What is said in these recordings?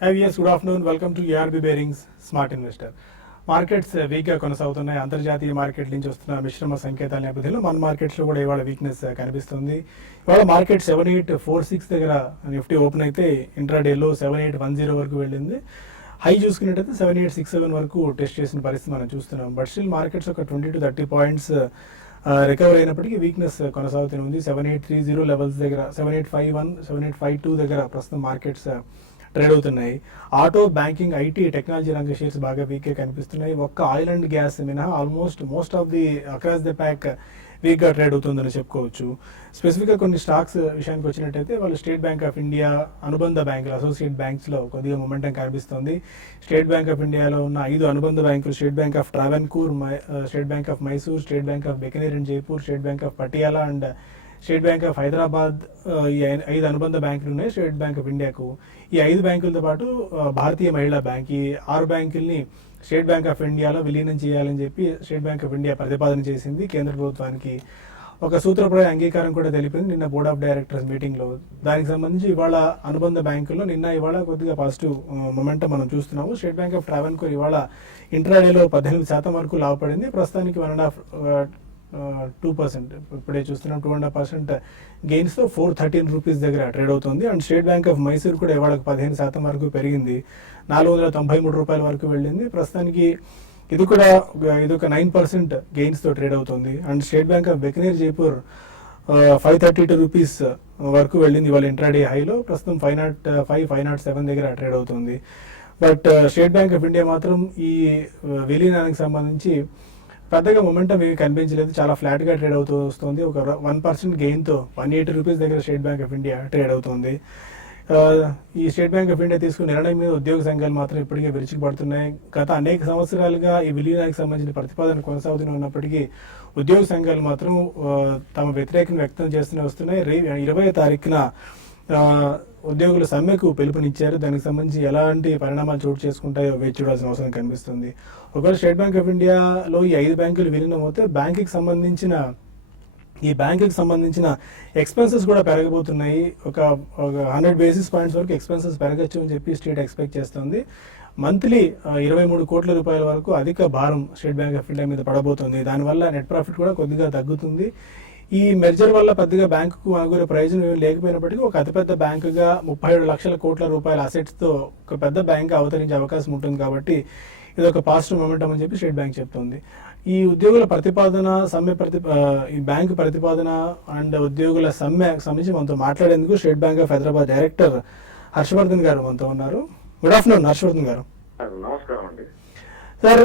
Hi viewers, good afternoon. Welcome to ARB Bearings Smart Investor. Markets వీక్గా కొనసాగుతున్నాయి. అంతర్జాతీయ market నుంచి వస్తున్న మిశ్రమ సంకేతాల నేపథ్యంలో మన మార్కెట్స్లో కూడా ఇవాళ వీక్నెస్ కనిపిస్తుంది. ఇవాళ మార్కెట్ 7846 దగ్గర నిఫ్టీ ఓపెన్ అయితే ఇంట్రాడేలో 7810 వరకు వెళ్ళింది. హై చూసుకున్నట్టయితే 7867 వరకు టెస్ట్ చేసిన పరిస్థితి మనం చూస్తున్నాం. బట్ స్టిల్ మార్కెట్స్ ఒక 20 to 30 పాయింట్స్ రికవర్ అయినప్పటికీ వీక్నెస్ కొనసాగుతూనే ఉంది. 7830 లెవెల్స్ దగ్గర 7851 7852 దగ్గర ప్రస్తుతం మార్కెట్స్ ట్రేడ్ అవుతున్నాయి. ఆటో, బ్యాంకింగ్, ఐటీ, టెక్నాలజీ రంగ షేర్స్ బాగా వీక్గా కనిపిస్తున్నాయి. ఒక్క ఆయిల్ అండ్ గ్యాస్ మినహా most of the across the pack వీక్గా ట్రేడ్ అవుతుందని చెప్పుకోవచ్చు. స్పెసిఫిక్గా కొన్ని స్టాక్స్ విషయానికి వచ్చినట్టయితే వాళ్ళు స్టేట్ బ్యాంక్ ఆఫ్ ఇండియా అనుబంధ బ్యాంకులు, అసోసియేట్ బ్యాంక్స్లో కొద్దిగా మొమెంటం కనిపిస్తుంది. స్టేట్ బ్యాంక్ ఆఫ్ ఇండియాలో ఉన్న 5 అనుబంధ బ్యాంకులు state Bank of Travancore, state Bank of Mysore, state Bank of Bikaner and Jaipur, state Bank of Patiala and state Bank of Hyderabad, ఈ 5 అనుబంధ బ్యాంకులు ఉన్నాయి స్టేట్ బ్యాంక్ ఆఫ్ ఇండియాకు. ఈ 5 బ్యాంకులతో పాటు భారతీయ మహిళా బ్యాంక్, ఈ 6 బ్యాంకుల్ని స్టేట్ బ్యాంక్ ఆఫ్ ఇండియాలో విలీనం చేయాలని చెప్పి స్టేట్ బ్యాంక్ ఆఫ్ ఇండియా ప్రతిపాదన చేసింది. కేంద్ర ప్రభుత్వానికి ఒక సూత్రప్రాయ అంగీకారం కూడా తెలిపింది నిన్న బోర్డ్ ఆఫ్ డైరెక్టర్స్ మీటింగ్లో. దానికి సంబంధించి ఇవాళ అనుబంధ బ్యాంకుల్లో ఇవాళ కొద్దిగా పాజిటివ్ మొమెంటం మనం చూస్తున్నాము. స్టేట్ బ్యాంక్ ఆఫ్ ట్రావెన్కూర్ ఇవాళ ఇంట్రాడేలో 18% వరకు లాభపడింది. ప్రస్తుతానికి 2%, ఇప్పుడే చూస్తున్నాం 2.5% గెయిన్స్తో 413 రూపీస్ దగ్గర ట్రేడ్ అవుతుంది. And state Bank of Mysore కూడా ఇవాళ 15% వరకు పెరిగింది, 493 రూపాయల వరకు వెళ్ళింది. ప్రస్తుతానికి ఇది ఒక 9% గెయిన్స్తో ట్రేడ్ అవుతుంది. And state Bank of Bikaner Jaipur 532 rupees వరకు వెళ్ళింది ఇవాళ ఇంట్రాడే హైలో. ప్రస్తుతం 507 దగ్గర ట్రేడ్ అవుతుంది. But state Bank of India మాత్రం ఈ విలీనానికి సంబంధించి పెద్దగా మొమెంటం ఏమి కనిపించలేదు, చాలా ఫ్లాట్గా ట్రేడ్ అవుతూ వస్తుంది. ఒక 1% గెయిన్తో 180 రూపీస్ దగ్గర state Bank of India trade అవుతుంది. ఈ స్టేట్ బ్యాంక్ ఆఫ్ ఇండియా తీసుకున్న నిర్ణయం మీద ఉద్యోగ సంఘాలు మాత్రం ఇప్పటికే విరుచుకుపడుతున్నాయి. గత అనేక సంవత్సరాలుగా ఈ విలీనానికి సంబంధించిన ప్రతిపాదన కొనసాగుతూనే ఉన్నప్పటికీ ఉద్యోగ సంఘాలు మాత్రం తమ వ్యతిరేకం వ్యక్తం చేస్తూనే వస్తున్నాయి. 20వ తారీఖున ఉద్యోగుల సమ్మెకు పిలుపునిచ్చారు. దానికి సంబంధించి ఎలాంటి పరిణామాలు చోటు చేసుకుంటాయో వేచి చూడాల్సిన అవసరం కనిపిస్తుంది. ఒకవేళ స్టేట్ బ్యాంక్ ఆఫ్ ఇండియాలో ఈ 5 బ్యాంకులు విలీనం అవుతే ఈ బ్యాంకుకి సంబంధించిన ఎక్స్పెన్సెస్ కూడా పెరగబోతున్నాయి. ఒక 100 బేసిస్ పాయింట్స్ వరకు ఎక్స్పెన్సెస్ పెరగచ్చు అని చెప్పి స్టేట్ ఎక్స్పెక్ట్ చేస్తుంది. మంత్లీ 23 కోట్ల రూపాయల వరకు అధిక భారం స్టేట్ బ్యాంక్ ఆఫ్ ఇండియా మీద పడబోతుంది. దానివల్ల నెట్ ప్రాఫిట్ కూడా కొద్దిగా తగ్గుతుంది. ఈ మెర్జర్ వల్ల పెద్దగా బ్యాంకుకు అనుగుణ ప్రయోజనం ఏమి లేకపోయినప్పటికీ ఒక అతిపెద్ద బ్యాంకుగా 37 లక్షల కోట్ల రూపాయల అసెట్స్తో ఒక పెద్ద బ్యాంక్ అవతరించే అవకాశం ఉంటుంది. కాబట్టి ఇది ఒక పాజిటివ్ మొమెంటం అని చెప్పి స్టేట్ బ్యాంక్ చెప్తుంది. ఈ ఉద్యోగుల ప్రతిపాదన ఈ బ్యాంకు ప్రతిపాదన అండ్ ఉద్యోగుల సమ్మెకు సంబంధించి మనతో మాట్లాడేందుకు State Bank of Hyderabad director Harshavardhan garu మనతో ఉన్నారు. గుడ్ ఆఫ్టర్నూన్ హర్షవర్ధన్ గారు. నమస్కారం అండి సార్,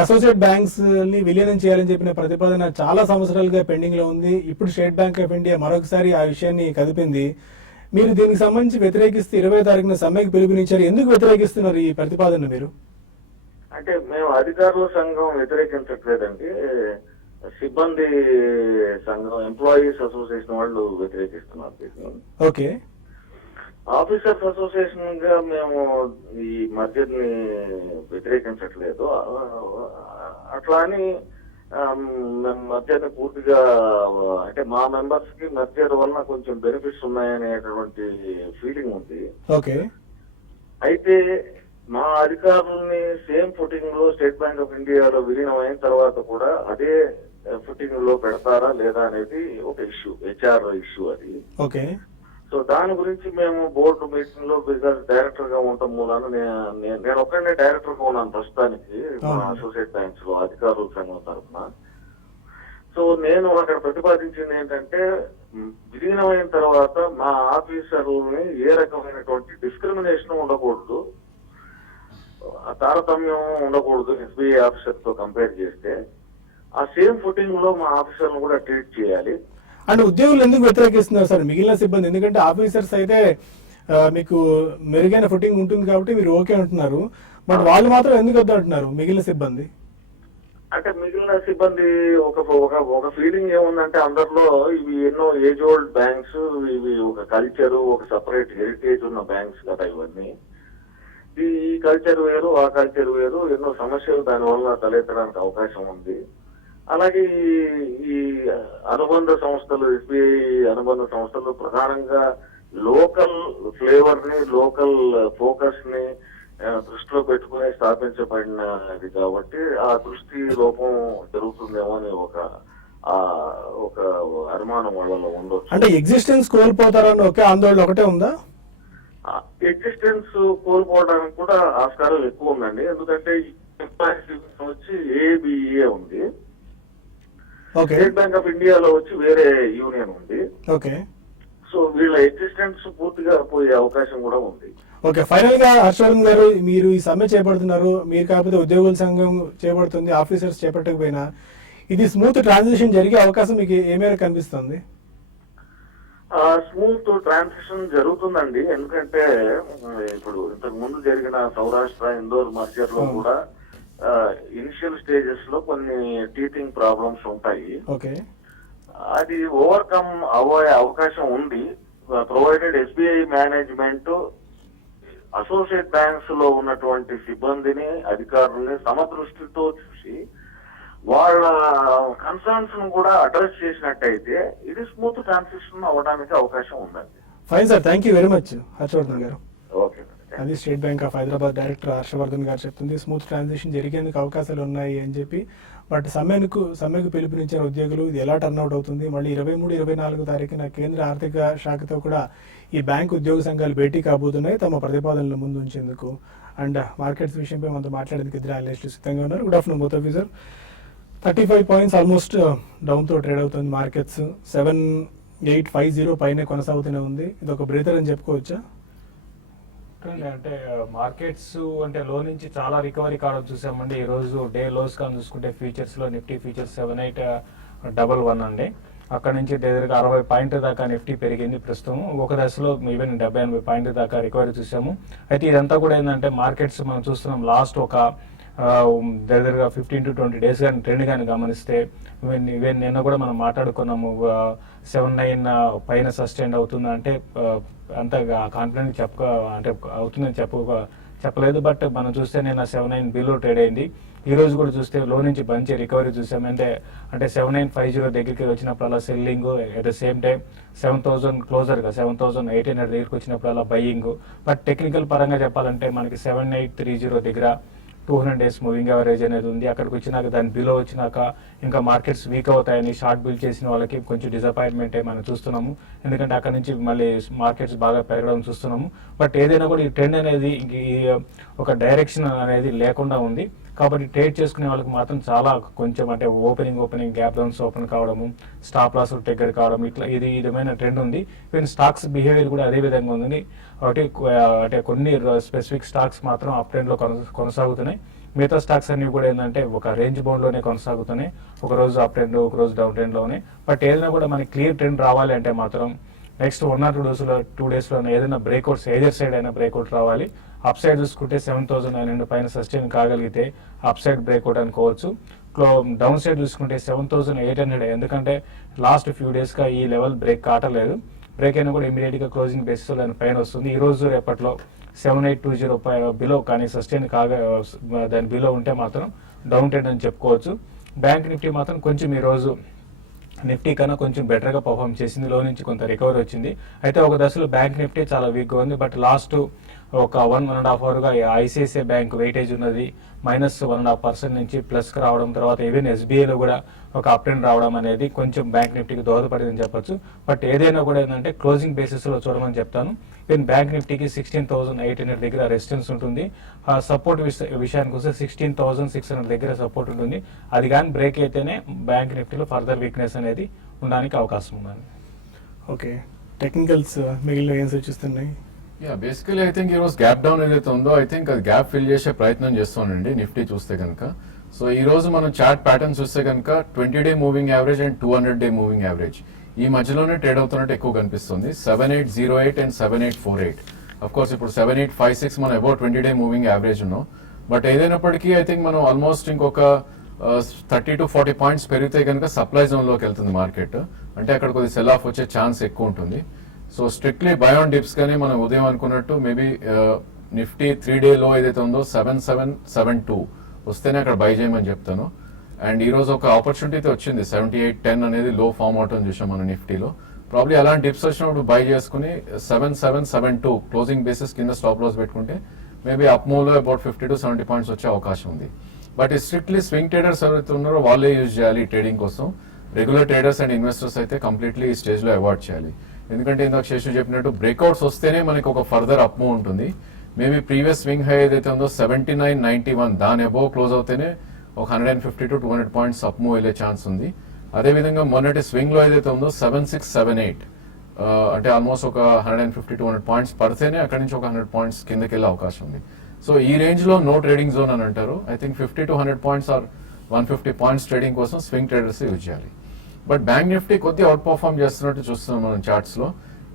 అసోసియేట్ బ్యాంక్స్ ని విలీనం చేయాలని చెప్పిన ప్రతిపాదన చాలా సంవత్సరాలుగా పెండింగ్ లో ఉంది. ఇప్పుడు స్టేట్ బ్యాంక్ ఆఫ్ ఇండియా మరొకసారి ఆ విషయాన్ని కదిపింది. మీరు దీనికి సంబంధించి వ్యతిరేకిస్తే 20వ తారీఖున సమ్మెకు పిలుపునిచ్చారు. ఎందుకు వ్యతిరేకిస్తున్నారు ఈ ప్రతిపాదన మీరు? అంటే మేము అధికారుల సంఘం వ్యతిరేకించట్లేదండి, సిబ్బంది సంఘం ఎంప్లాయీస్ అసోసియేషన్ వాళ్ళు వ్యతిరేకిస్తున్నారు. ఓకే. ఆఫీసర్స్ అసోసియేషన్ గా మేము ఈ మర్జర్ని వ్యతిరేకించట్లేదు. అట్లా అని మర్జర్ని పూర్తిగా అంటే మా మెంబర్స్ కి మర్జర్ వలన కొంచెం బెనిఫిట్స్ ఉన్నాయనేటువంటి ఫీలింగ్ ఉంది. ఓకే. అయితే మా అధికారుల్ని సేమ్ ఫుటింగ్ లో స్టేట్ బ్యాంక్ ఆఫ్ ఇండియాలో విలీనం అయిన తర్వాత కూడా అదే ఫుటింగ్ లో పెడతారా లేదా అనేది ఒక ఇష్యూ, హెచ్ఆర్ ఇష్యూ అది. ఓకే. సో దాని గురించి మేము బోర్డు మీటింగ్ లో బికాస్ డైరెక్టర్ గా ఉండటం మూలాన నేను ఒక్కడే డైరెక్టర్ గా ఉన్నాను ప్రస్తుతానికి మా అసోసియేట్ బ్యాంక్స్ లో అధికారుల సంఘం తరఫున. సో నేను అక్కడ ప్రతిపాదించింది ఏంటంటే విలీనమైన తర్వాత మా ఆఫీసర్లని ఏ రకమైనటువంటి డిస్క్రిమినేషన్ ఉండకూడదు, తారతమ్యం ఉండకూడదు. ఎస్బీఐ ఆఫీసర్ తో కంపేర్ చేస్తే ఆ సేమ్ ఫుటింగ్ లో మా ఆఫీసర్లను కూడా ట్రీట్ చేయాలి. అంటే ఉద్యోగులు ఎందుకు వ్యతిరేకిస్తున్నారు సార్ మిగిలిన సిబ్బంది? ఎందుకంటే ఆఫీసర్స్ అయితే మీకు మెరుగైన ఫుటింగ్ ఉంటుంది కాబట్టి మీరు ఓకే అంటున్నారు. బట్ వాళ్ళు మాత్రం ఎందుకు వద్దు అంటున్నారు మిగిలిన సిబ్బంది? అంటే మిగిలిన సిబ్బంది ఒక ఫీలింగ్ ఏముందంటే అందరిలో ఇవి ఎన్నో ఏజ్ ఓల్డ్ బ్యాంక్స్, ఇవి ఒక కల్చరు, ఒక సపరేట్ హెరిటేజ్ ఉన్న బ్యాంక్స్ కదా ఇవన్నీ. ఈ కల్చర్ వేరు, ఆ కల్చర్ వేరు, ఎన్నో సమస్యలు దానివల్ల తలెత్తడానికి అవకాశం ఉంది. అలాగే ఈ అనుబంధ సంస్థలు, ఎస్బీఐ అనుబంధ సంస్థలు ప్రధానంగా లోకల్ ఫ్లేవర్ ని, లోకల్ ఫోకస్ ని దృష్టిలో పెట్టుకుని స్థాపించబడినది కాబట్టి ఆ దృష్టి లోపం జరుగుతుందేమో అని ఒక అనుమానం వాళ్ళలో ఉండొచ్చు. అంటే ఎగ్జిస్టెన్స్ కోల్పోతారని ఒకే ఆందోళన ఒకటే ఉందా? ఎగ్జిస్టెన్స్ కోల్పోవడానికి కూడా ఆస్కారం ఎక్కువ ఉందండి. ఎందుకంటే ఎంప్లాయీస్ వచ్చి ఏబిఏ ఉంది, ఓకే, స్టేట్ బ్యాంక్ ఆఫ్ ఇండియాలో వచ్చి వేరే యూనియన్ ఉంది. ఓకే, సో వీళ్ళ ఎగ్జిస్టెన్స్ పూర్తిగా పోయే అవకాశం కూడా ఉంది. ఓకే. ఫైనల్ గా హర్షవర్ధన్ గారు, మీరు ఈ సమ్మె చేపడుతున్నారు, మీరు కాకపోతే ఉద్యోగుల సంఘం చేపడుతుంది, ఆఫీసర్స్ చేపట్టకపోయినా ఇది స్మూత్ ట్రాన్సిషన్ జరిగే అవకాశం మీకు ఏ మేర కనిపిస్తుంది? స్మూత్ ట్రాన్సిషన్ జరుగుతుందండి. ఎందుకంటే ఇప్పుడు ఇంతకు ముందు జరిగిన సౌరాష్ట్ర ఇందోర్ మర్జర్ లో కూడా ఇనిషియల్ స్టేజెస్ లో కొన్ని టీచింగ్ ప్రాబ్లమ్స్ ఉంటాయి. ఓకే, అది ఓవర్కమ్ అవ్వే అవకాశం ఉంది, provided SBI management associate banks లో ఉన్నటువంటి సిబ్బందిని, అధికారుల్ని సమదృష్టితో చూసి వాళ్ళ కన్సర్న్స్ ను కూడా అడ్రస్ చేసినట్టయితే ఇది స్మూత్ ట్రాన్సిషన్ అవ్వడానికి అవకాశం ఉందండి. Fine sir, thank you very much Harshavardhan garu. Okay, అది State Bank of Hyderabad director Harshavardhan garu చెప్తుంది. స్మూత్ ట్రాన్సిషన్ జరిగేందుకు అవకాశాలు ఉన్నాయి అని చెప్పి, బట్ సమ్మెకు పిలుపునిచ్చిన ఉద్యోగులు ఇది ఎలా టర్న్అవుట్ అవుతుంది, మళ్ళీ 23, 24 తారీఖున కేంద్ర ఆర్థిక శాఖతో కూడా ఈ బ్యాంక్ ఉద్యోగ సంఘాలు భేటీ కాబోతున్నాయి తమ ప్రతిపాదనలు ముందు ఉంచేందుకు. అండ్ మార్కెట్స్ విషయంపై మనతో మాట్లాడేందుకు ఇద్దరు అనలిస్టులు సిద్ధంగా ఉన్నారు. Good afternoon both of you sir. 35 points almost డౌన్తో ట్రేడ్ అవుతుంది మార్కెట్స్. 7850 పైన కొనసాగుతూనే ఉంది. ఇది ఒక బ్రేతర్ అని చెప్పుకోవచ్చా? అంటే మార్కెట్స్ అంటే లో నుంచి చాలా రికవరీ కావడం చూసామండి. ఈ రోజు డే లోస్ కానీ చూసుకుంటే ఫ్యూచర్స్ లో నిఫ్టీ ఫ్యూచర్స్ 7811 అండి. అక్కడ నుంచి దగ్గరగా 60 పాయింట్ దాకా నిఫ్టీ పెరిగింది. ప్రస్తుతం ఒక దశలో ఈవెన్ 70-80 పాయింట్ దాకా రికవరీ చూసాము. అయితే ఇదంతా కూడా ఏంటంటే మార్కెట్స్ మనం చూస్తున్నాం లాస్ట్ ఒక దగ్గరగా 15 to 20 days కానీ ట్రెండ్ కానీ గమనిస్తే ఈవెన్ నిన్న కూడా మనం మాట్లాడుకున్నాము 79 పైన సస్టైన్ అవుతుందా అంటే అంత కాన్ఫిడెంట్ అంటే అవుతుందని చెప్పలేదు. బట్ మనం చూస్తే నేను 79 బిలో ట్రేడ్ అయింది. ఈ రోజు కూడా చూస్తే లో నుంచి మంచి రికవరీ చూసాం. అంటే 7950 దగ్గరికి వచ్చినప్పుడు అలా selling, at the same time 7000 క్లోజర్గా 7800 దగ్గరికి వచ్చినప్పుడు అలా బయ్యింగ్. బట్ టెక్నికల్ పరంగా చెప్పాలంటే మనకి 7830 దగ్గర 200 days మూవింగ్ యావరేజ్ అనేది ఉంది. అక్కడికి వచ్చినాక దాని బిలో వచ్చినాక ఇంకా మార్కెట్స్ వీక్ అవుతాయని షార్ట్ బిల్ చేసిన వాళ్ళకి కొంచెం డిసప్పాయింట్మెంట్ మనం చూస్తున్నాము. ఎందుకంటే అక్కడ నుంచి మళ్ళీ మార్కెట్స్ బాగా పెరగడం చూస్తున్నాము. బట్ ఏదైనా కూడా ఈ ట్రెండ్ అనేది ఒక డైరెక్షన్ అనేది లేకుండా ఉంది. కాబట్టి ట్రేడ్ చేసుకునే వాళ్ళకి మాత్రం చాలా కొంచెం అంటే ఓపెనింగ్ గ్యాప్ డౌన్స్ ఓపెన్ కావడము, స్టాప్ లాస్ దగ్గర కావడం, ఇట్లా ఇది విధమైన ట్రెండ్ ఉంది. ఈవెన్ స్టాక్స్ బిహేవియర్ కూడా అదే విధంగా ఉంది. అంటే కొన్ని స్పెసిఫిక్ స్టాక్స్ మాత్రం అప్ ట్రెండ్ లో కొనసాగుతున్నాయి. మిగతా స్టాక్స్ అన్ని కూడా ఏంటంటే ఒక రేంజ్ బౌండ్ లోనే కొనసాగుతున్నాయి. ఒక రోజు అప్ ట్రెండ్, ఒక రోజు డౌన్ ట్రెండ్ లోనే. బట్ ఏదైనా కూడా మనకి క్లియర్ ట్రెండ్ రావాలి అంటే మాత్రం నెక్స్ట్ 1 or 2 days లో ఏదైనా బ్రేక్అవుట్స్ ఎదర్ సైడ్ అయినా బ్రేక్అవుట్ రావాలి. అప్ సైడ్ చూసుకుంటే 7900 పైన సస్టైన్ కాగలిగితే అప్ సైడ్ బ్రేక్అవుట్ అనుకోవచ్చు. డౌన్ సైడ్ చూసుకుంటే 7800, ఎందుకంటే లాస్ట్ ఫ్యూ డేస్ గా ఈ లెవెల్ బ్రేక్ కావట్లేదు. బ్రేక్ అయినా కూడా ఇమీడియట్ గా క్లోజింగ్ బేసిస్ దాని పైన వస్తుంది. ఈ రోజు రేపట్లో 7820 బిలో కానీ సస్టైన్ దాని బిలో ఉంటే మాత్రం డౌన్ ట్రెండ్ అని చెప్పుకోవచ్చు. బ్యాంక్ నిఫ్టీ మాత్రం కొంచెం ఈ రోజు నిఫ్టీ కన్నా కొంచెం బెటర్గా పర్ఫామ్ చేసింది. లో నుంచి కొంత రికవరీ వచ్చింది. అయితే ఒక దశలో బ్యాంక్ నిఫ్టీ చాలా వీక్గా ఉంది. బట్ లాస్ట్ ఒక 1.5 hour గా ఐసిఐసిఐ బ్యాంక్ వెయిటేజ్ ఉన్నది -1.5% నుంచి ప్లస్కి రావడం, తర్వాత ఈవెన్ ఎస్బీఐలో కూడా ఒక అప్ ట్రెండ్ రావడం అనేది కొంచెం బ్యాంక్ నిఫ్టీకి దోహదపడిందని చెప్పొచ్చు. బట్ ఏదైనా కూడా ఏంటంటే క్లోజింగ్ బేసిస్లో చూడమని చెప్తాను. ఈవెన్ బ్యాంక్ నిఫ్టీకి 16,800 దగ్గర రెసిస్టెన్స్ ఉంటుంది. ఆ సపోర్ట్ విషయానికి వస్తే 16,600 దగ్గర సపోర్ట్ ఉంటుంది. అది కానీ బ్రేక్ అయితేనే బ్యాంక్ నిఫ్టీలో ఫర్దర్ వీక్నెస్ అనేది ఉండడానికి అవకాశం ఉందండి. ఓకే, టెక్నికల్స్ మిగిలిన ఏం సూచిస్తున్నాయి? బేసికలీ ఐ థింక్ ఈరోజు గ్యాప్ డౌన్ ఏదైతే ఉందో ఐ థింక్ అది గ్యాప్ ఫిల్ చేసే ప్రయత్నం చేస్తానండి నిఫ్టీ చూస్తే కనుక. సో ఈ రోజు మనం చార్ట్ ప్యాటర్న్ చూస్తే కనుక 20-day moving average and 200-day moving average ఈ మధ్యలోనే ట్రేడ్ అవుతున్నట్టు ఎక్కువ కనిపిస్తుంది. 7808 అండ్ 7848. అఫ్ కోర్స్ ఇప్పుడు 7856 మనం అబౌట్ 20-day మూవింగ్ యావరేజ్ ఉన్నాం. బట్ ఏదైనప్పటికీ ఐ థింక్ మనం ఆల్మోస్ట్ ఇంకొక 30 to 40 పాయింట్స్ పెరిగితే కనుక సప్లై జోన్లోకి వెళ్తుంది మార్కెట్. అంటే అక్కడ కొద్ది సెల్ ఆఫ్ వచ్చే ఛాన్స్ ఎక్కువ ఉంటుంది. So strictly by on dips కానీ మనం ఉదయం అనుకున్నట్టు మేబీ నిఫ్టీ 3-day లో ఏదైతే ఉందో 7772 వస్తేనే అక్కడ బై చేయమని చెప్తాను. అండ్ ఈ రోజు ఒక ఆపర్చునిటీ అయితే వచ్చింది. 7810 అనేది లో ఫామ్ అవటం చూసాం మనం నిఫ్టీలో. ప్రాబ్లీ అలాంటి డిప్స్ వచ్చినప్పుడు బై చేసుకుని 7772 క్లోజింగ్ బేసిస్ కింద స్టాప్ లాస్ పెట్టుకుంటే మేబీ అప్ మూవ్లో అబౌట్ 50 to 70 పాయింట్స్ వచ్చే అవకాశం ఉంది. బట్ స్ట్రిక్ట్లీ స్వింగ్ ట్రేడర్స్ ఎవరైతే ఉన్నారో వాళ్ళే యూజ్ చేయాలి ట్రేడింగ్ కోసం. రెగ్యులర్ ట్రేడర్స్ అండ్ ఇన్వెస్టర్స్ అయితే కంప్లీట్లీ ఈ స్టేజ్లో అవాయిడ్ చేయాలి. ఎందుకంటే ఇందాక శేషు చెప్పినట్టు బ్రేక్అవుట్స్ వస్తేనే మనకి ఒక ఫర్దర్ అప్ మూవ్ ఉంటుంది. మేబీ ప్రీవియస్ స్వింగ్ హై ఏదైతే ఉందో 7991 దాని అబోవ్ క్లోజ్ అవుతేనే ఒక 150 to 200 పాయింట్స్ అప్ మూవ్ వెళ్ళే ఛాన్స్ ఉంది. అదేవిధంగా మొన్నటి స్వింగ్ లో ఏదైతే ఉందో 7678 అంటే ఆల్మోస్ట్ ఒక 150 to 200 పాయింట్స్ పడితేనే అక్కడి నుంచి ఒక 100 పాయింట్స్ కిందకి వెళ్ళే అవకాశం ఉంది. సో ఈ రేంజ్ లో నో ట్రేడింగ్ జోన్ అని అంటారు. I think 50 to 100 points or 150 points trading కోసం స్వింగ్ ట్రేడర్స్ యూజ్ చేయాలి. బట్ బ్యాంక్ నిఫ్టీ కొద్దిగా అవుట్ పర్ఫార్మ్ చేస్తున్నట్టు చూస్తున్నాం మనం చార్ట్స్ లో.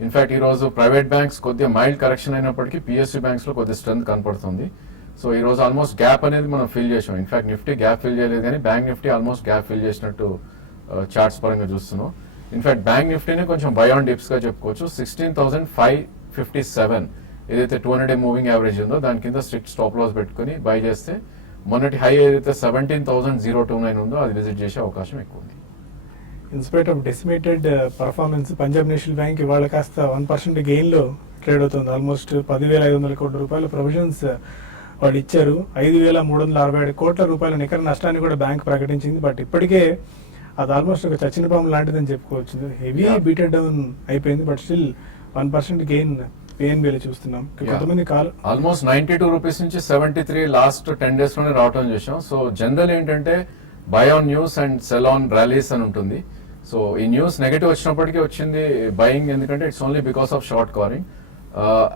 ఇన్ఫాక్ట్ ఈ రోజు ప్రైవేట్ బ్యాంక్స్ కొద్దిగా మైల్డ్ కరెక్షన్ అయినప్పటికీ పిఎస్యూ బ్యాంక్స్ లో కొద్దిగా స్ట్రెంత్ కనపడుతుంది. సో ఈ రోజు ఆల్మోస్ట్ గ్యాప్ అనేది మనం ఫిల్ చేసాం. ఇన్ఫాక్ట్ నిఫ్టీ గ్యాప్ ఫిల్ చేయలేదు కానీ bank Nifty almost gap fill చేసినట్టు చార్ట్స్ పరంగా చూస్తున్నాం. ఇన్ఫాక్ట్ బ్యాంక్ నిఫ్టీని కొంచెం బై ఆన్ డిప్స్ గా చెప్పుకోవచ్చు. 16,557 ఏదైతే 200-day మూవింగ్ యావరేజ్ ఉందో దాని కింద స్ట్రిక్ట్ స్టాప్ లాస్ పెట్టుకుని బై చేస్తే మొన్నటి హై ఏదైతే 17,029 ఉందో అది విజిట్ చేసే అవకాశం ఎక్కువ ఉంది. In spite of decimated performance Punjab national bank ఇవాళ కాస్త 1% గెయిన్ లో ట్రేడ్ అవుతుంది. ఆల్మోస్ట్ 10,500 కోట్ల రూపాయల ప్రొవిజన్స్ వాళ్ళు ఇచ్చారు. 5,367 కోట్ల రూపాయల నికర నష్టాన్ని కూడా బ్యాంక్ ప్రకటించింది. బట్ ఇప్పటికే అది ఆల్మోస్ట్ ఒక చచ్చిన పాము లాంటిదని చెప్పుకోవచ్చు. హెవీ బీటెడ్ డౌన్ అయిపోయింది. బట్ స్టిల్ 1% గెయిన్ పిఎన్బిలో చూస్తున్నాం. కొంతమంది ఆల్మోస్ట్ 92 రూపీస్ నుంచి 73 లాస్ట్ 10 days లోనే రావటం చేసాం. సో జనరల్ ఏంటంటే buy on news and sell on rallies అని ఉంటుంది. సో ఈ న్యూస్ నెగటివ్ వచ్చినప్పటికీ వచ్చింది బయింగ్, ఎందుకంటే it's only because of short covering.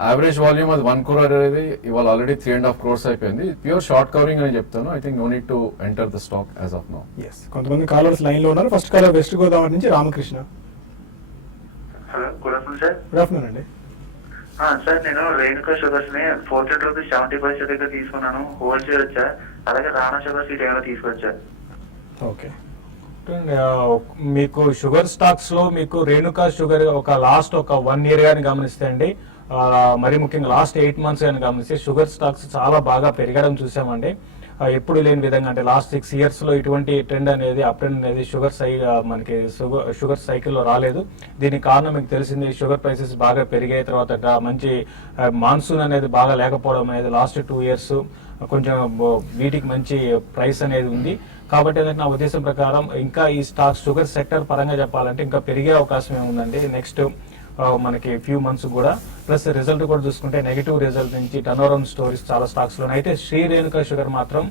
Average volume అది 1 crore అనేది ఇవాళ ఆల్రెడీ 3.5 crores అయిపోయింది. ప్యూర్ షార్ట్ కవరింగ్ అని చెప్తాను. I think no need to enter the stock as of now. కొంతమంది కాలర్స్ లైన్ లో ఉన్నారు. ఫస్ట్ కాలర్ వెస్ట్ గోదావరి నుంచి Ramakrishna. Good afternoon sir. Good afternoon అండి. సార్ నేను రేణుకా షుగర్స్ ని 14 రూపీస్ 70 పైసా దగ్గర తీసుకున్నాను. హోల్డ్ చేయొచ్చా? అలాగే రాణా షుగర్స్ ఈ టైంలో తీసుకోవచ్చా? ఓకే, మీకు షుగర్ స్టాక్స్ లో మీకు రేణుకా షుగర్ ఒక లాస్ట్ ఒక 1 year గాని గమనిస్తే అండి, మరి ముఖ్యంగా లాస్ట్ 8 months గాని గమనిస్తే షుగర్ స్టాక్స్ చాలా బాగా పెరగడం చూసామండి. ఎప్పుడు లేని విధంగా అంటే లాస్ట్ 6 years లో ఇటువంటి ట్రెండ్ అనేది అప్ ట్రెండ్ అనేది మనకి షుగర్ సైకిల్లో రాలేదు. దీనికి కారణం మీకు తెలిసింది, షుగర్ ప్రైసెస్ బాగా పెరిగాయి. తర్వాత మంచి మాన్సూన్ అనేది బాగా లేకపోవడం అనేది లాస్ట్ 2 years కొంచెం వీటికి మంచి ప్రైస్ అనేది ఉంది. కాబట్టి నా ఉద్దేశం ప్రకారం ఇంకా ఈ స్టాక్ షుగర్ సెక్టర్ పరంగా చెప్పాలంటే ఇంకా పెరిగే అవకాశం ఏముందండి నెక్స్ట్ మనకి ఫ్యూ మంత్స్ కూడా. ప్లస్ రిజల్ట్ కూడా చూసుకుంటే నెగిటివ్ రిజల్ట్ నుంచి టర్న్ అరౌండ్ స్టోరీస్ చాలా స్టాక్స్ లో. అయితే శ్రీ రేణుకా షుగర్ మాత్రం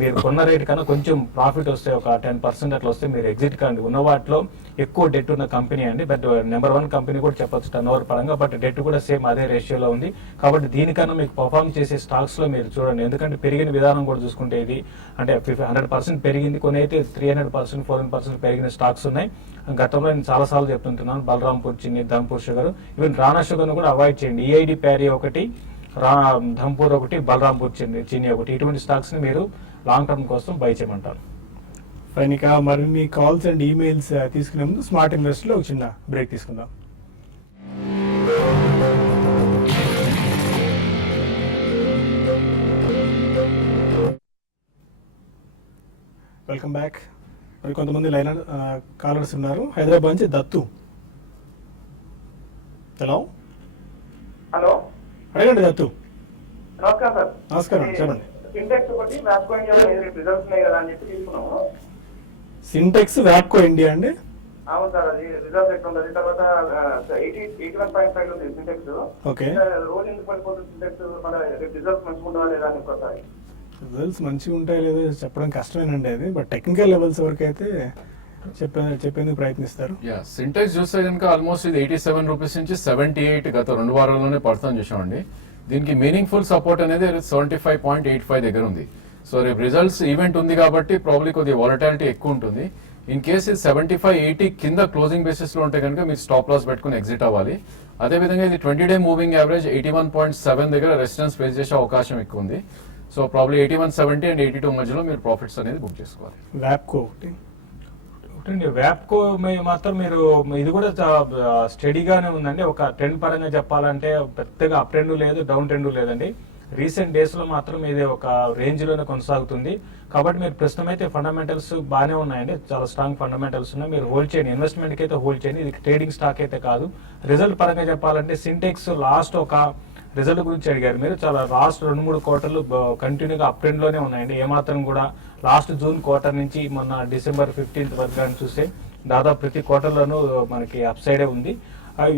మీరు కొన్న రేట్ కన్నా కొంచెం ప్రాఫిట్ వస్తే ఒక 10% అట్లా వస్తే మీరు ఎగ్జిట్ కండి. ఉన్న వాటిలో ఎక్కువ డెట్ ఉన్న కంపెనీ అండి. బట్ నెంబర్ 1 కంపెనీ కూడా చెప్పొచ్చు టర్న్ ఓవర్ పరంగా. బట్ డెట్ కూడా సేమ్ అదే రేషియోలో ఉంది. కాబట్టి దీనికన్నా మీకు పర్ఫార్మ్ చేసే స్టాక్స్ లో మీరు చూడండి. ఎందుకంటే పెరిగిన విధానం కూడా చూసుకుంటే ఇది అంటే 100% పెరిగింది. కొన్ని అయితే 300%, 400% పెరిగిన స్టాక్స్ ఉన్నాయి. గతంలో నేను చాలాసార్లు చెప్తుంటున్నాను. బలరాంపూర్ చిన్ని, ధంపూర్ షుగర్, ఈవెన్ రాణా షుగర్ను కూడా అవాయిడ్ చేయండి. ఈఐడి ప్యారీ ఒకటి, ధంపూర్ ఒకటి, బలరాంపూర్ చిన్ని ఒకటి, ఇటువంటి స్టాక్స్ ని మీరు లాంగ్ టర్మ్ కోసం బై చేయమంటారు. ఫైన్. ఇక మరిన్ని కాల్స్ అండ్ ఈమెయిల్స్ తీసుకునే ముందు స్మార్ట్ ఇన్వెస్ట్ లో ఒక చిన్న బ్రేక్ తీసుకుందాం. Welcome back. మరి కొంతమంది లైన్ కాలర్స్ ఉన్నారు. హైదరాబాద్ నుంచి దత్తు. హలో హలో, అడగండి దత్తు. నమస్కారం సార్. నమస్కారం, చెప్పండి. సింటెక్స్ ఒకటి వ్యాప్కో ఇండియా రిజల్ట్స్ ఉన్నాయి కదా అని చెప్పి తీసుకున్నాము. సింటెక్స్ వ్యాప్కో ఇండియా అండి? అవును సార్, అది రిజల్ట్ ఎట్లా ఉంటుంది? తర్వాత 81.5 ఉంది సింటెక్స్. ఓకే, రోజు ఎందుకు పడిపోతుంది సింటెక్స్? మన రిజల్ట్స్ మంచిగా ఉంటుందా లేదా అని ఒకసారి. రిజల్ట్స్ మంచిగా ఉంటాయో లేదో చెప్పడం కష్టమేనండి అది. బట్ టెక్నికల్ లెవెల్స్ వరకు అయితే చెప్పేందుకు ప్రయత్నిస్తారు. సింటెక్స్ చూస్తే కనుక ఆల్మోస్ట్ ఇది 87 రూపీస్ నుంచి 78 గత 2 వారాల్లోనే పడుతుంది చూసామండి. దీనికి మీనింగ్ఫుల్ సపోర్ట్ అనేది 75.85 దగ్గర ఉంది. సో రేపు రిజల్ట్స్ ఈవెంట్ ఉంది కాబట్టి ప్రాబ్లీ కొద్దిగా వాలటాలిటీ ఎక్కువ ఉంటుంది. ఇన్ కేస్ ఇది 75-80 కింద క్లోజింగ్ బేసిస్ లో ఉంటే కనుక మీరు స్టాప్ లాస్ పెట్టుకుని ఎగ్జిట్ అవ్వాలి. అదేవిధంగా ఇది 20-day మూవింగ్ యావరేజ్ 81.7 దగ్గర రెసిస్టెన్స్ ఫేస్ చేసే అవకాశం ఎక్కువ ఉంది. సో ప్రాబ్లీ 81.70 అండ్ 82 మధ్యలో మీరు ప్రాఫిట్స్ అనేది బుక్ చేసుకోవాలి. వ్యాప్కో ఒకటి. వ్యాప్కో మాత్రం మీరు ఇది కూడా స్టడీగానే ఉందండి. ఒక ట్రెండ్ పరంగా చెప్పాలంటే పెద్దగా అప్ ట్రెండ్ లేదు, డౌన్ ట్రెండ్ లేదండి. రీసెంట్ డేస్లో మాత్రం ఇది ఒక రేంజ్లోనే కొనసాగుతుంది. కాబట్టి మీరు ప్రస్తుతం అయితే ఫండమెంటల్స్ బాగానే ఉన్నాయండి, చాలా స్ట్రాంగ్ ఫండమెంటల్స్ ఉన్నాయి. మీరు హోల్డ్ చేయండి, ఇన్వెస్ట్మెంట్కి అయితే హోల్డ్ చేయండి. ఇది ట్రేడింగ్ స్టాక్ అయితే కాదు. రిజల్ట్ పరంగా చెప్పాలంటే సింటెక్స్ లాస్ట్ ఒక రిజల్ట్ గురించి అడిగారు మీరు. చాలా లాస్ట్ 2-3 క్వార్టర్లు కంటిన్యూగా అప్ ట్రెండ్లోనే ఉన్నాయండి. ఏమాత్రం కూడా లాస్ట్ జూన్ క్వార్టర్ నుంచి మొన్న December 15th వరకు కానీ చూస్తే దాదాపు ప్రతి క్వార్టర్లోనూ మనకి అప్ సైడే ఉంది.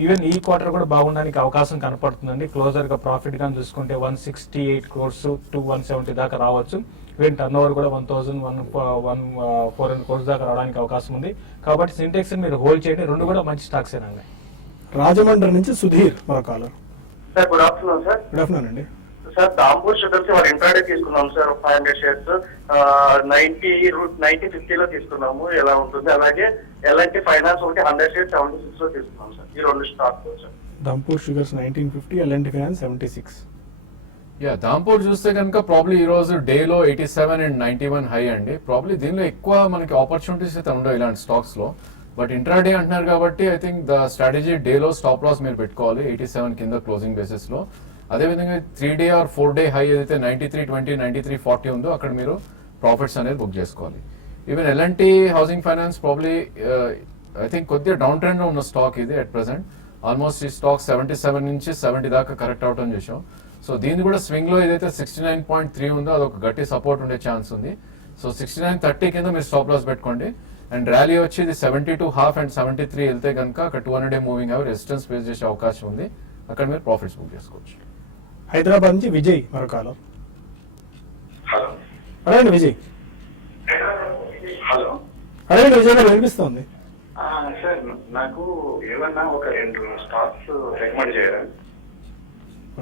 ఈవెన్ ఈ క్వార్టర్ కూడా బాగుండడానికి అవకాశం కనపడుతుందండి. క్లోజర్గా ప్రాఫిట్ కానీ చూసుకుంటే 168 crores to 170 దాకా రావచ్చు. ఈవెన్ టర్న్ ఓవర్ కూడా 1,400 crores దాకా రావడానికి అవకాశం ఉంది. కాబట్టి సింటెక్స్ మీరు హోల్డ్ చేయండి, రెండు కూడా మంచి స్టాక్స్ ఏనండి. రాజమండ్రి నుంచి సుధీర్ మరో caller. Sir good afternoon sir. Good afternoon అండి. సార్ దాంపూర్ షుగర్స్ వాడు ఇంట్రాడే తీసుకున్నాం సార్ 500 shares 90-50 లో తీసుకున్నాము. ఎలా ఉంటుంది? అలాగే ఎల్ఎన్టీ ఫైనాన్స్ ఒకటి 100 shares 76 లో తీసుకున్నాం సార్. ఈ రెండు stock sir. Dhampur sugars 1950, LNT finance 76. Yeah, Dhampur చూస్తే కనుక ప్రాబ్లీ ఈ రోజు డేలో 87 and 91 హై అండి. ప్రాబ్లీ దీనిలో ఎక్కువ మనకి ఆపర్చునిటీస్ అయితే ఉండవు ఇలాంటి స్టాక్స్ లో. బట్ ఇంట్రాడే అంటున్నారు కాబట్టి ఐ థింక్ ద స్ట్రాటజీ డేలో స్టాప్ లాస్ మీరు పెట్టుకోవాలి 87 కింద క్లోజింగ్ బేసిస్ లో. అదేవిధంగా 3-day or 4-day హై ఏదైతే 93.20, 93.40 ఉందో అక్కడ మీరు ప్రాఫిట్స్ అనేది బుక్ చేసుకోవాలి. Even L and T housing finance probably I think కొద్దిగా డౌన్ ట్రెండ్ లో ఉన్న స్టాక్ ఇది అట్ ప్రెసెంట్. ఆల్మోస్ట్ ఈ స్టాక్ 77 నుంచి 70 దాకా కరెక్ట్ అవటం చూసాం. సో దీన్ని కూడా స్వింగ్ లో ఏదైతే 69.3 ఉందో అదొక గట్టి సపోర్ట్ ఉండే ఛాన్స్ ఉంది. సో 69.30 కింద మీరు స్టాప్ లాస్ పెట్టుకోండి. అండ్ ర్యాలీ వచ్చి ఇది 72.5 and 73 వెళ్తే కనుక అక్కడ 200-day మూవింగ్ అవి రెసిస్టెన్స్ ఫేస్ చేసే అవకాశం ఉంది. అక్కడ మీరు ప్రాఫిట్స్ బుక్ చేసుకోవచ్చు. హైదరాబాద్ నుంచి విజయ్ మరో కాలర్. హలో అడగండి విజయ్. హలో అడగండి విజయ్ గారు, వినిపిస్తోంది. సార్ నాకు ఏమన్నా ఒక 2 స్టాక్స్ రికమెండ్ చేయరా?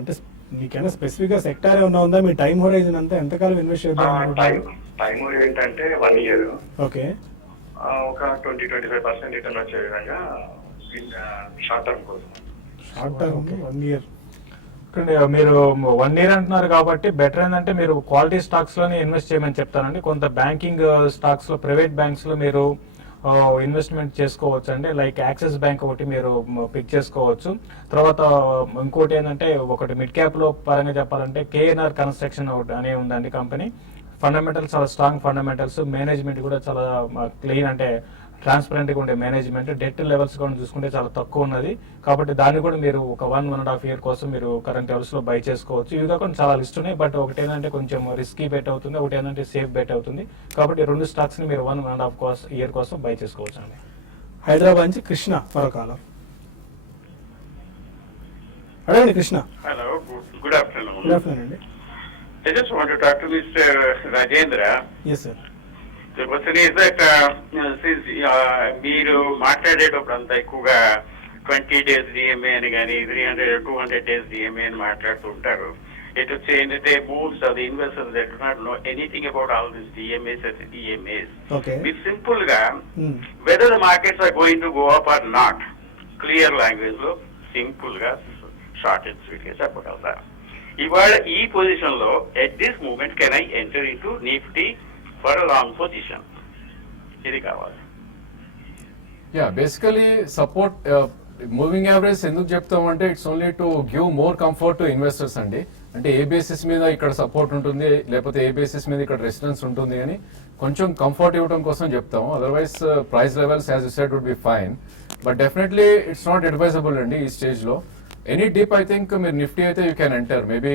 అంటే మీకైనా స్పెసిఫిక్ గా సెక్టార్ ఏమన్నా ఉందా? మీ టైం హోరైజన్ అంతా ఎంతకాలం ఇన్వెస్ట్ చేద్దాం? టైం ఏంటంటే 1 year. ఓకే, ఒక 20-25% రిటర్న్ వచ్చే విధంగా షార్ట్ టర్మ్ కోసం. Short term 1 year. మీరు 1 year అంటున్నారు కాబట్టి బెటర్ ఏంటంటే మీరు క్వాలిటీ స్టాక్స్ లోనే ఇన్వెస్ట్ చేయమని చెప్తానండి. కొంత బ్యాంకింగ్ స్టాక్స్ లో, ప్రైవేట్ బ్యాంక్స్ లో మీరు ఇన్వెస్ట్మెంట్ చేసుకోవచ్చు అండి. లైక్ యాక్సిస్ బ్యాంక్ ఒకటి మీరు పిక్ చేసుకోవచ్చు. తర్వాత ఇంకోటి ఏంటంటే ఒకటి మిడ్ క్యాప్ లో పరంగా చెప్పాలంటే KNR కన్స్ట్రక్షన్ ఒకటి అనే ఉందండి కంపెనీ. ఫండమెంటల్స్ చాలా స్ట్రాంగ్ ఫండమెంటల్స్, మేనేజ్మెంట్ కూడా చాలా క్లీన్ అంటే ట్రాన్స్పరెంట్ గా ఉండే మేనేజ్మెంట్, డెట్ లెవెల్స్ కూడా చూసుకుంటే చాలా తక్కువ ఉన్నది. కాబట్టి దాన్ని కూడా మీరు ఒక 1.5 year కోసం మీరు కరెంట్ లెవెల్స్ లో బై చేసుకోవచ్చు. ఇవి కాకుండా చాలా లిస్ట్ ఉన్నాయి. బట్ ఒకటి ఏంటంటే కొంచెం రిస్కీ బెట్ అవుతుంది, ఒకటి ఏంటంటే సేఫ్ బెట్ అవుతుంది. కాబట్టి 2 స్టాక్స్ ని మీరు 1.5 year కోసం బై చేసుకోవచ్చు అండి. హైదరాబాద్ నుంచి కృష్ణ మరో కాలర్. అడగండి Krishna. Hello, good afternoon. Good afternoon అండి. I just want to talk to Mr. Rajendra. Yes sir. The question is that since మీరు మాట్లాడేటప్పుడు అంతా ఎక్కువగా 20 days DMA అని కానీ 200 days DMA అని మాట్లాడుతుంటారు. It would say that the moves of the investors that do not know anything about all these DMAs and DMAs. Okay. It's simple గా whether the markets are going to go up or not, clear language లో simple గా short and sweet గా చెప్పగలరా? ఇవాళ ఈ position లో at this moment can I enter into Nifty for long position? ఇది కావాలి. Yeah, basically support moving average ఎందుకు చెప్తామంటే it's only to give more comfort to investors అండి. అంటే ఏ బేసిస్ మీద ఇక్కడ సపోర్ట్ ఉంటుంది, లేకపోతే ఏ బేసిస్ మీద ఇక్కడ రెసిస్టెన్స్ ఉంటుంది అని కొంచెం కంఫర్ట్ ఇవ్వడం కోసం చెప్తాము. Otherwise price levels as you said would be fine, but definitely it's not advisable అండి ఈ స్టేజ్ లో. ఎనీ డిప్ ఐ థింక్ మీరు నిఫ్టీ అయితే యూ క్యాన్ ఎంటర్. మేబీ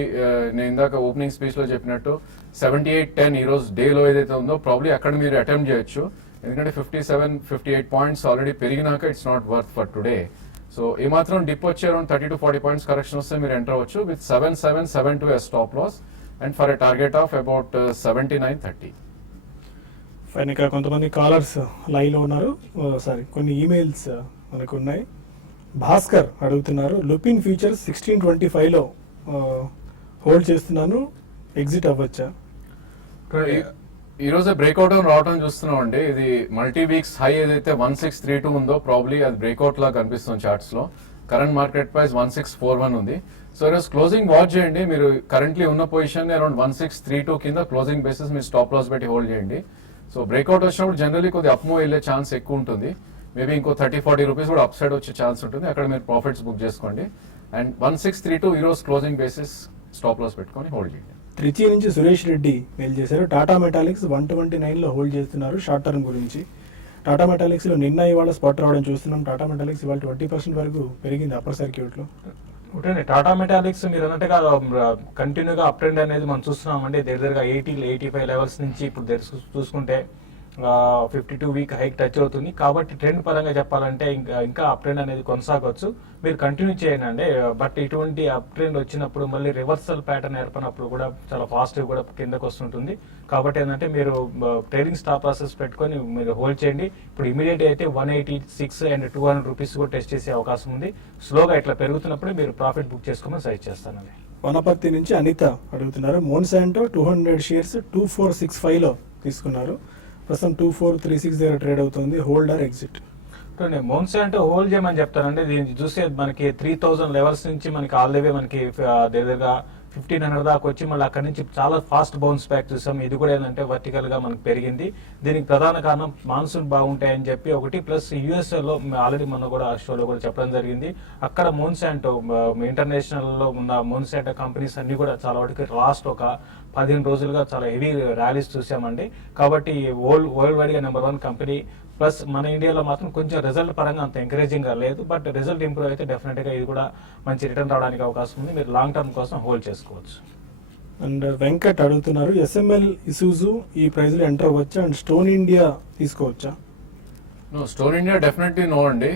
నేను ఇందాక ఓపెనింగ్ స్పీచ్ లో చెప్పినట్టు 78.10 ఈ రోజు డే లో ఏదైతే ఉందో ప్రాబ్లీ అక్కడ మీరు అటెంప్ట్ చేయొచ్చు. ఎందుకంటే 57-58 పాయింట్స్ ఆల్రెడీ పెరిగినాక it's not worth for today. So ఈ మాత్రం డిప్ వచ్చే అరౌండ్ 30-40 పాయింట్స్ కరెక్షన్ వస్తే మీరు ఎంటర్ అవ్వచ్చు with 7772 as stop loss and for a target of about 7930. Fine. ఇంకా కొంతమంది కాలర్స్ లైవ్ లో ఉన్నారు. సారీ, కొన్ని ఈమెయిల్స్ మనకు ఉన్నాయి. భాస్కర్ అడుగుతున్నారు, లుపిన్ ఫ్యూచర్స్ 1625 లో హోల్డ్ చేస్తున్నాను, ఎగ్జిట్ అవ్వచ్చా? ఈ రోజు బ్రేక్అవుట్ రావడం చూస్తున్నాం అండి. ఇది మల్టీ వీక్స్ హై ఏదైతే 1632 ఉందో ప్రాబ్లీ అది బ్రేక్అవుట్ లాగా కనిపిస్తుంది చార్ట్స్ లో. కరెంట్ మార్కెట్ ప్రైస్ 1641 ఉంది. సో ఈరోజు క్లోజింగ్ వాచ్ చేయండి. మీరు కరెంట్లీ ఉన్న పొజిషన్ అరౌండ్ 1632 కింద క్లోజింగ్ బేసిస్ మీరు స్టాప్ లాస్ పెట్టి హోల్డ్ చేయండి. సో బ్రేక్అవుట్ వచ్చినప్పుడు జనరల్లీ కొద్దిగా అప్ మూవ్ వెళ్ళే ఛాన్స్ ఎక్కువ ఉంటుంది. మేబీ ఇంకో 30-40 రూపీస్ కూడా అప్ సైడ్ వచ్చే ఛాన్స్ ఉంటుంది. అక్కడ మీరు ప్రాఫిట్స్ బుక్ చేసుకోండి. అండ్ 1632 ఈరోజు క్లోజింగ్ బేసిస్ స్టాప్ లాస్ పెట్టుకొని హోల్డ్ చేయండి. త్రిచి నుంచి సురేష్ రెడ్డి మెయిల్ చేశారు. టాటా మెటాలిక్స్ 129లో హోల్డ్ చేస్తున్నారు షార్ట్ టర్మ్ గురించి. టాటా మెటాలిక్స్లో నిన్న ఇవాళ స్పాట్ రావడం చూస్తున్నాం. టాటా మెటాలిక్స్ ఇవాళ 20% వరకు పెరిగింది అప్పర్ సర్క్యూట్లో. ఒకటే టాటా మెటాలిక్స్ మీరు అన్నట్టుగా కంటిన్యూగా అప్ ట్రెండ్ అనేది మనం చూస్తున్నామండి. దగ్గరగా 80-85 లెవెల్స్ నుంచి ఇప్పుడు చూసుకుంటే 52 వీక్ హైక్ టచ్ అవుతుంది. కాబట్టి ట్రెండ్ పరంగా చెప్పాలంటే ఇంకా అప్ ట్రెండ్ అనేది కొనసాగవచ్చు. మీరు కంటిన్యూ చేయండి అండి. బట్ ఇటువంటి అప్ ట్రెండ్ వచ్చినప్పుడు మళ్ళీ రివర్సల్ ప్యాటర్న్ ఏర్పడినప్పుడు కూడా చాలా ఫాస్ట్గా కూడా కిందకు వస్తుంటుంది. కాబట్టి ఏంటంటే మీరు ట్రేడింగ్ స్టాప్ లాసెస్ పెట్టుకొని మీరు హోల్డ్ చేయండి. ఇప్పుడు ఇమీడియట్ అయితే 186 and 200 రూపీస్ కూడా టెస్ట్ చేసే అవకాశం ఉంది. స్లోగా ఇట్లా పెరుగుతున్నప్పుడు మీరు ప్రాఫిట్ బుక్ చేసుకోమని సజెస్ట్ చేస్తానండి. వనపర్తి నుంచి అనిత అడుగుతున్నారు. మోన్సాంటో 200 షేర్స్ 2465లో తీసుకున్నారు. ప్రస్తుతం 2436 దగ్గర ట్రేడ్ అవుతుంది. Holder exit? మోన్సాంటో హోల్డ్ చేయమని చెప్తానండి. దీన్ని చూస్తే మనకి 3000 లెవెల్స్ నుంచి మనకి ఆల్ ద వే మనకి దగ్గరగా 1500 దాకా వచ్చి మళ్ళీ అక్కడి నుంచి చాలా ఫాస్ట్ బౌన్స్ బ్యాక్ చూసాం. ఇది కూడా ఏంటంటే వర్టికల్ గా మనకి పెరిగింది. దీనికి ప్రధాన కారణం మాన్సూన్ బాగుంటాయని చెప్పి ఒకటి, ప్లస్ యుఎస్ఏలో ఆల్రెడీ మొన్న కూడా షోలో కూడా చెప్పడం జరిగింది. అక్కడ మోన్సాంటో ఇంటర్నేషనల్ లో ఉన్న మోన్సాంటో కంపెనీస్ అన్ని కూడా చాలా వరకు లాస్ట్ ఒక 15 రోజులుగా చాలా హెవీ ర్యాలీస్ చూసామండి. కాబట్టి వరల్డ్ వైడ్ గా నెంబర్ 1 కంపెనీ. ప్లస్ మన ఇండియాలో మాత్రం కొంచెం రిజల్ట్ పరంగా అంత ఎంకరేజింగ్ గా లేదు. బట్ రిజల్ట్ ఇంప్రూవ్ అయితే డెఫినెట్ గా ఇది కూడా మంచి రిటర్న్ రావడానికి అవకాశం ఉంది. మీరు లాంగ్ టర్మ్ కోసం హోల్డ్ చేసుకోవచ్చు. అండ్ వెంకట్ అడుగుతున్నారు. ఎస్ఎంఎల్ ఇసూజు ఈ ప్రైస్ లో ఎంటర్ అవ్వచ్చా? అండ్ స్టోన్ ఇండియా తీసుకోవచ్చా? స్టోన్ ఇండియా డెఫినెట్లీ నో అండి.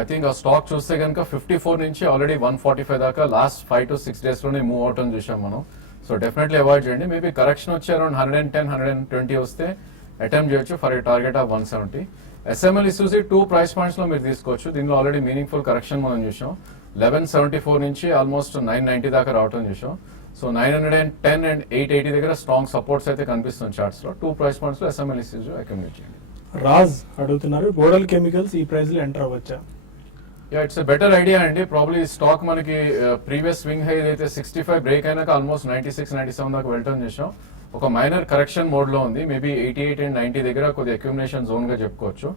ఐ థింక్ ఆ స్టాక్ చూస్తే కనుక 54 నుంచి ఆల్రెడీ 145 దాకా లాస్ట్ 5 to 6 days లోనే మూవ్ అవుట్ అని చూసాం మనం. సో డెఫినెట్లీ అవాయిడ్ చేయండి. మేబీ కరెక్షన్ వచ్చి అరౌండ్ 110-120 వస్తే అటెంప్ట్ చేయొచ్చు for a target of 170. SML ఇసూజీ 2 price points లో మీరు తీసుకోవచ్చు. దీనిలో ఆల్రెడీ మీనింగ్ఫుల్ కరెక్షన్ మనం చూసాం. 1174 నుంచి ఆల్మోస్ట్ 990 దాకా రావటం చూసాం. సో 910 and 880 దగ్గర స్ట్రాంగ్ సపోర్ట్స్ అయితే కనిపిస్తుంది చార్ట్స్ లో. 2 ప్రైస్ పాయింట్స్ లో ఎస్ఎంఎల్ ఇసూజీ అకామిడేట్ చేయండి. రాజ్ అడుగుతున్నారు. గోడల్ కెమికల్స్ ఈ ప్రైస్ లో ఎంటర్ అవ్వచ్చా? ఇట్స్ ఎ బెటర్ ఐడియా అండి. ప్రాబ్లీ స్టాక్ మనకి ప్రీవియస్ స్వింగ్ హై అయితే 65 బ్రేక్ అయినాక ఆల్మోస్ట్ 96-97 దాకా వెళ్ళటం చేసాం. ఒక మైనర్ కరెక్షన్ మోడ్ లో ఉంది. మేబీ 88 and 90 దగ్గర కొద్దిగా అక్యుమిలేషన్ జోన్ గా చెప్పుకోవచ్చు.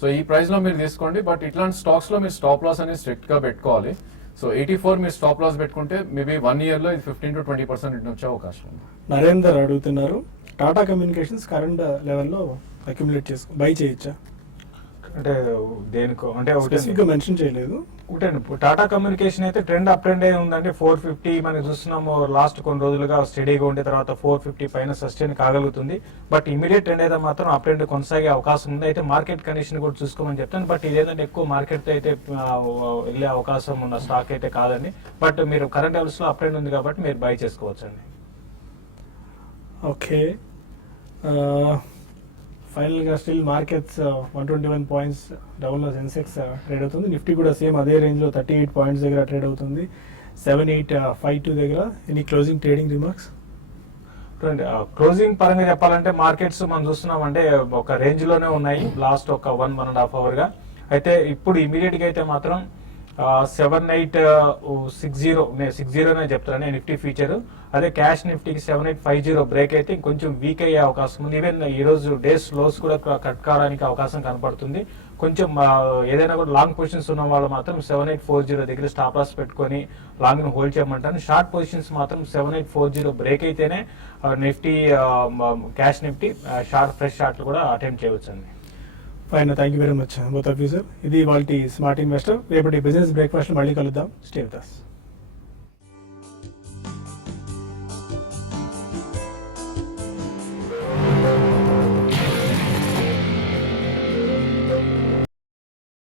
సో ఈ ప్రైస్ లో మీరు తీసుకోండి. బట్ ఇట్లాంటి స్టాక్స్ లో మీరు స్టాప్ లాస్ అనేది స్ట్రిక్ట్ గా పెట్టుకోవాలి. సో 84 మీరు స్టాప్ లాస్ పెట్టుకుంటే మేబీ 1 year లో ఇది 15-20% రిటర్న్ వచ్చే అవకాశం ఉంది. నరేందర్ అడుగుతున్నారు. టాటా కమ్యూనికేషన్స్ కరెంట్ లెవెల్లో అక్యుములేట్ చేసుకో బై చేయొచ్చా? అంటే దేనికో అంటే స్పెసిఫిక్ గా మెన్షన్ చేయలేదు. ఒకటే టాటా కమ్యూనికేషన్ అయితే ట్రెండ్ అప్ ట్రెండ్ ఉందండి. 450 మనం చూస్తున్నాము లాస్ట్ కొన్ని రోజులుగా స్టడీగా ఉండే తర్వాత 450 పైన సస్టైన్ కాగలుగుతుంది. బట్ ఇమీడియట్ ట్రెండ్ అయితే మాత్రం అప్ ట్రెండ్ కొనసాగే అవకాశం ఉంది. అయితే మార్కెట్ కండిషన్ కూడా చూసుకోమని చెప్తాను. బట్ ఇదేంటంటే ఎక్కువ మార్కెట్ అయితే వెళ్ళే అవకాశం ఉన్న స్టాక్ అయితే కాదండి. బట్ మీరు కరెంట్ లెవెల్స్ లో అప్ ట్రెండ్ ఉంది కాబట్టి మీరు బై చేసుకోవచ్చు అండి. ఓకే, ఫైనల్గా స్టిల్ మార్కెట్స్ 121 పాయింట్స్ డౌన్లో సెన్సెక్స్ ట్రేడ్ అవుతుంది. నిఫ్టీ కూడా సేమ్ అదే రేంజ్లో 38 పాయింట్స్ దగ్గర ట్రేడ్ అవుతుంది. 7852 దగ్గర. Any closing trading remarks? Closing పరంగా చెప్పాలంటే మార్కెట్స్ మనం చూస్తున్నామంటే ఒక రేంజ్ లోనే ఉన్నాయి లాస్ట్ ఒక 1.5 hour గా. అయితే ఇప్పుడు ఇమీడియట్ గా అయితే మాత్రం 7860 చెప్తారని నిఫ్టీ ఫ్యూచర్. అదే క్యాష్ నిఫ్టీకి 7850 బ్రేక్ అయితే ఇంకొంచెం వీక్ అయ్యే అవకాశం ఉంది. ఈవెన్ ఈ రోజు డేస్ లోస్ కూడా కట్ కావడానికి అవకాశం కనపడుతుంది. కొంచెం ఏదైనా కూడా లాంగ్ పొజిషన్స్ ఉన్న వాళ్ళు మాత్రం 7840 దగ్గర స్టాప్ లాస్ పెట్టుకొని లాంగ్ ను హోల్డ్ చేయమంటాను. షార్ట్ పొజిషన్స్ మాత్రం 7840 బ్రేక్ అయితేనే నిఫ్టీ క్యాష్ నిఫ్టీ ఫ్రెష్ షార్ట్లు కూడా అటెంప్ట్ చేయవచ్చు అండి. Fine, thank you very much both of you sir. ఇది వాళ్ళ స్మార్ట్ ఇన్వెస్టర్. రేపటి బిజినెస్ బ్రేక్ఫాస్ట్ మళ్ళీ కలుద్దాం. Stay with us.